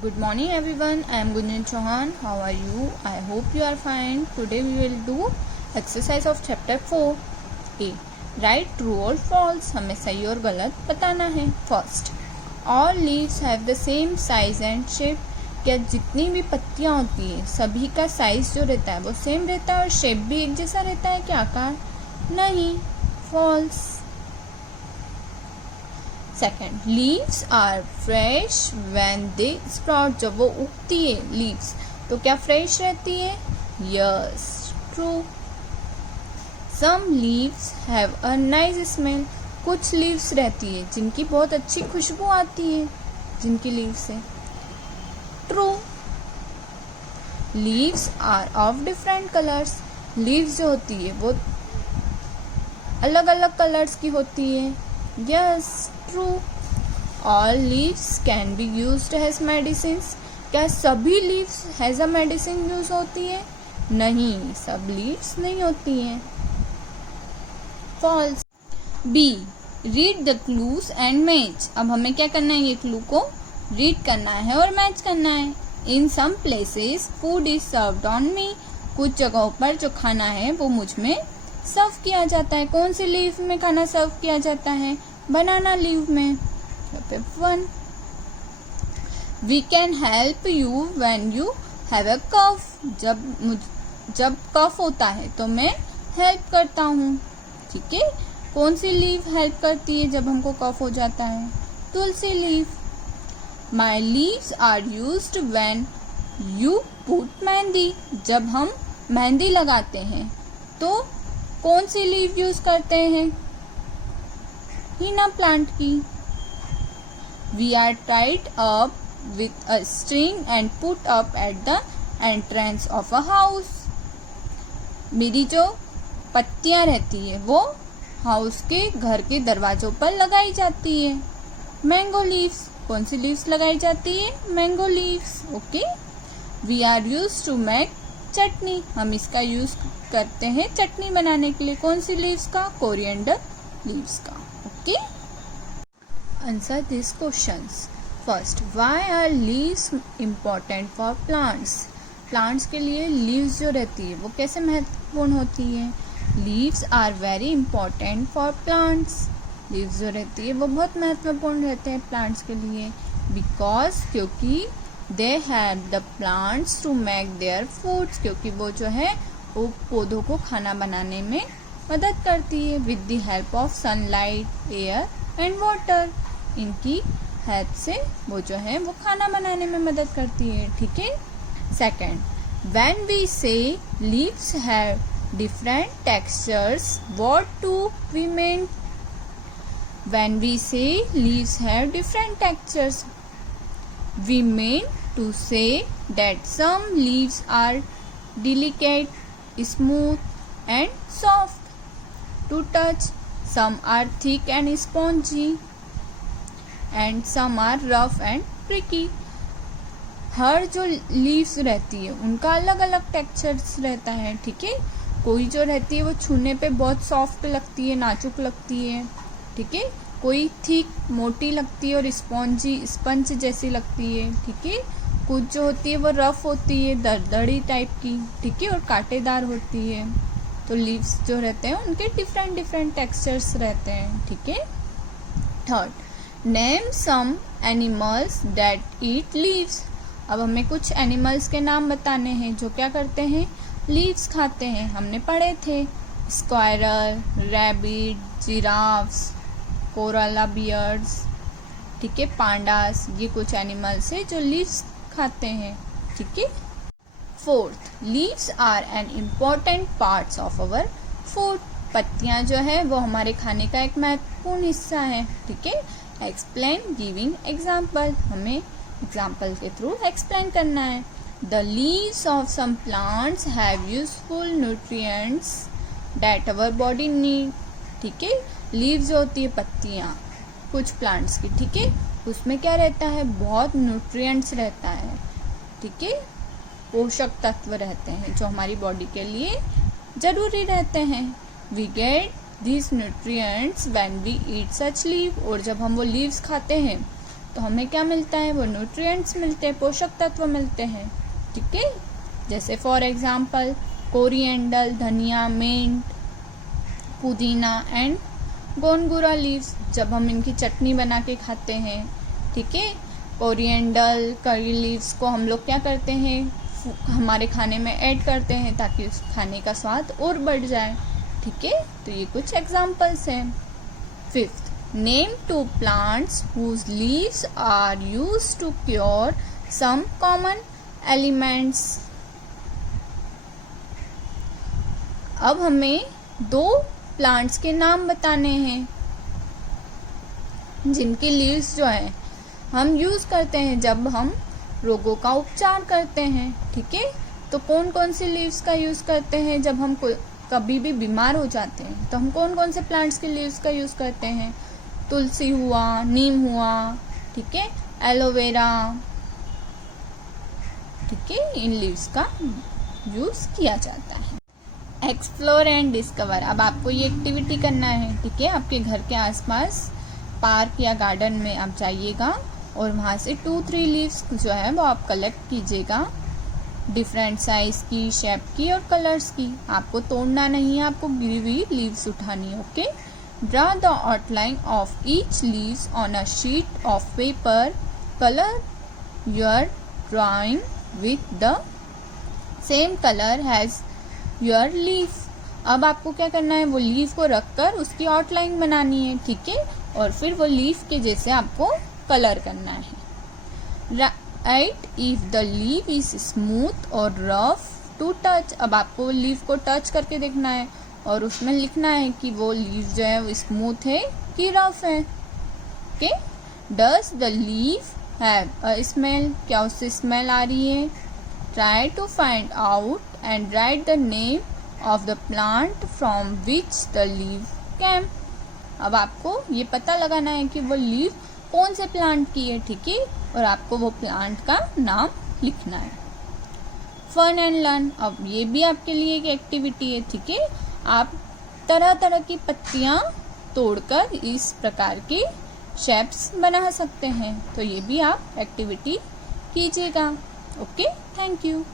Good morning everyone. I am Gunjan Chauhan. How are you? I hope you are fine. Today we will do exercise of chapter 4. A. Write true or false. हमें सही और गलत बताना है. First, all leaves have the same size and shape. क्या जितनी भी पत्तियाँ होती है सभी का साइज जो रहता है वो सेम रहता है और शेप भी एक जैसा रहता है क्या आकार? नहीं. False. Second, leaves are fresh when they sprout. जब वो उगती है लीव्स तो क्या फ्रेश रहती है? Yes, true. Some leaves have a nice smell. कुछ लीव्स रहती है जिनकी बहुत अच्छी खुशबू आती है जिनकी लीव्स से. True. Leaves are of different colours. Leaves जो होती है वो अलग अलग कलर्स की होती है. Yes, true. All leaves can be used as medicines. क्या सभी leaves as a medicine use होती है? नहीं, सब लीव्स नहीं होती हैं. False. B. Read the clues and match. अब हमें क्या करना है? ये क्लू को रीड करना है और मैच करना है. In some places food is served on me. कुछ जगहों पर जो खाना है वो मुझ में सर्व किया जाता है. कौन सी लीव में खाना सर्व किया जाता है? बनाना लीव में. 1. We can help you when you have a cough. जब कफ होता है तो मैं हेल्प करता हूँ. ठीक है. कौन सी लीव हेल्प करती है जब हमको कफ हो जाता है? Tulsi leave. My leaves are used when you put mehndi. जब हम मेहंदी लगाते हैं तो कौन सी लीव यूज करते हैं? हीना प्लांट की. We are tied up with a string and put up at the entrance of a house. मेरी जो पत्तियां रहती है वो हाउस के घर के दरवाजों पर लगाई जाती है. Mango leaves. कौन सी लीव्स लगाई जाती है? Mango leaves. Okay. We are use to make chutney. हम इसका यूज करते हैं चटनी बनाने के लिए. कौन सी लीव्स का? कोरिएंडर लीव्स का. Okay. Answer this questions. First, why are leaves important for plants. Plants के लिए लीव्स जो रहती है वो कैसे महत्वपूर्ण होती है? Leaves are very important for plants. Leaves जो रहती है वो बहुत महत्वपूर्ण रहते हैं प्लांट्स के लिए. बिकॉज क्योंकि they have the plants to make their foods. क्योंकि वो जो है वो पौधों को खाना बनाने में मदद करती है. With the help of sunlight, air and water. इनकी हेल्प से वो जो है वो खाना बनाने में मदद करती है. ठीक है. Second, when we say leaves have different textures, what do we mean? When we say leaves have different textures, we mean to say that some leaves are delicate, smooth and soft to touch, some are thick and spongy, and some are rough and pricky. हर जो leaves रहती है उनका अलग अलग textures रहता है. ठीक है. कोई जो रहती है वो छूने पे बहुत सॉफ्ट लगती है, नाजुक लगती है. ठीक है. कोई थिक, मोटी लगती है और स्पंज जैसी लगती है. ठीक है. कुछ जो होती है वो रफ होती है, दरदड़ी टाइप की. ठीक है. और कांटेदार होती है. तो लीव्स जो रहते हैं उनके डिफरेंट टेक्सचर्स रहते हैं. ठीक है. Third, name some animals that eat leaves. अब हमें कुछ एनिमल्स के नाम बताने हैं जो क्या करते हैं? लीव्स खाते हैं. हमने पढ़े थे स्क्वायरल, रैबिट, जिराफ्स, कोराला बियर्स. ठीक है. पांडास. ये कुछ एनिमल्स है जो लीव्स खाते हैं. ठीक है. Fourth, leaves are an important parts of our food. पत्तियां जो है वो हमारे खाने का एक महत्वपूर्ण हिस्सा है. ठीक है. Explain giving example. हमें एग्जाम्पल के थ्रू एक्सप्लेन करना है. The leaves of some plants have useful nutrients that our body need. ठीक है. लीव्स जो होती है पत्तियाँ कुछ प्लांट्स की. ठीक है. उसमें क्या रहता है? बहुत न्यूट्रिएंट्स रहता है. ठीक है. पोषक तत्व रहते हैं जो हमारी बॉडी के लिए जरूरी रहते हैं. We get this nutrients when we eat such leave. और जब हम वो लीव्स खाते हैं तो हमें क्या मिलता है, वो न्यूट्रिएंट्स मिलते हैं, पोषक तत्व मिलते हैं। ठीक है, जैसे फॉर एग्जाम्पल कोरिएंडर, धनिया, मिंट, पुदीना एंड गोनगुरा लीव्स, जब हम इनकी चटनी बना के खाते हैं। ठीक है, कोरिएंडर, करी लीव्स को हम लोग क्या करते हैं, हमारे खाने में ऐड करते हैं ताकि उस खाने का स्वाद और बढ़ जाए। ठीक है, तो ये कुछ एग्जाम्पल्स हैं। Fifth, name 2 plants whose leaves are used to cure some common ailments। अब हमें 2 प्लांट्स के नाम बताने हैं जिनकी लीव्स जो है हम यूज करते हैं जब हम रोगों का उपचार करते हैं। ठीक है, तो कौन कौन सी लीव्स का यूज करते हैं जब हम कभी भी बीमार हो जाते हैं, तो हम कौन कौन से प्लांट्स के लीव्स का यूज करते हैं, तुलसी हुआ, नीम हुआ, ठीक है, एलोवेरा। ठीक है, इन लीव्स का यूज किया जाता है। एक्सप्लोर एंड डिस्कवर, अब आपको ये एक्टिविटी करना है। ठीक है, आपके घर के आसपास पार्क या गार्डन में आप जाइएगा और वहाँ से 2-3 लीव्स जो है वो आप कलेक्ट कीजिएगा, डिफरेंट साइज की, शेप की और कलर्स की। आपको तोड़ना नहीं है, आपको गिरी हुई लीव्स उठानी है। Okay, draw the outline of each leaves on a sheet of paper, colour your drawing with the same colour has your leaf. अब आपको क्या करना है, वो लीफ को रखकर उसकी आउटलाइन बनानी है। ठीक है, और फिर वो लीफ के जैसे आपको कलर करना है। Right if the leaf is smooth और रफ टू टच, अब आपको लीफ को टच करके देखना है और उसमें लिखना है कि वो लीफ जो है वो स्मूथ है कि रफ है। Okay, does the leaf have a smell, क्या उससे स्मेल आ रही है। Try to find out and write the name of the plant from which the leaf came. अब आपको ये पता लगाना है कि वो लीफ कौन से प्लांट की है। ठीक है, और आपको वो प्लांट का नाम लिखना है। फन एंड लर्न, अब ये भी आपके लिए एक एक्टिविटी है। ठीक है, आप तरह तरह की पत्तियां तोड़कर इस प्रकार के शेप्स बना सकते हैं, तो ये भी आप एक्टिविटी कीजिएगा। Okay, thank you.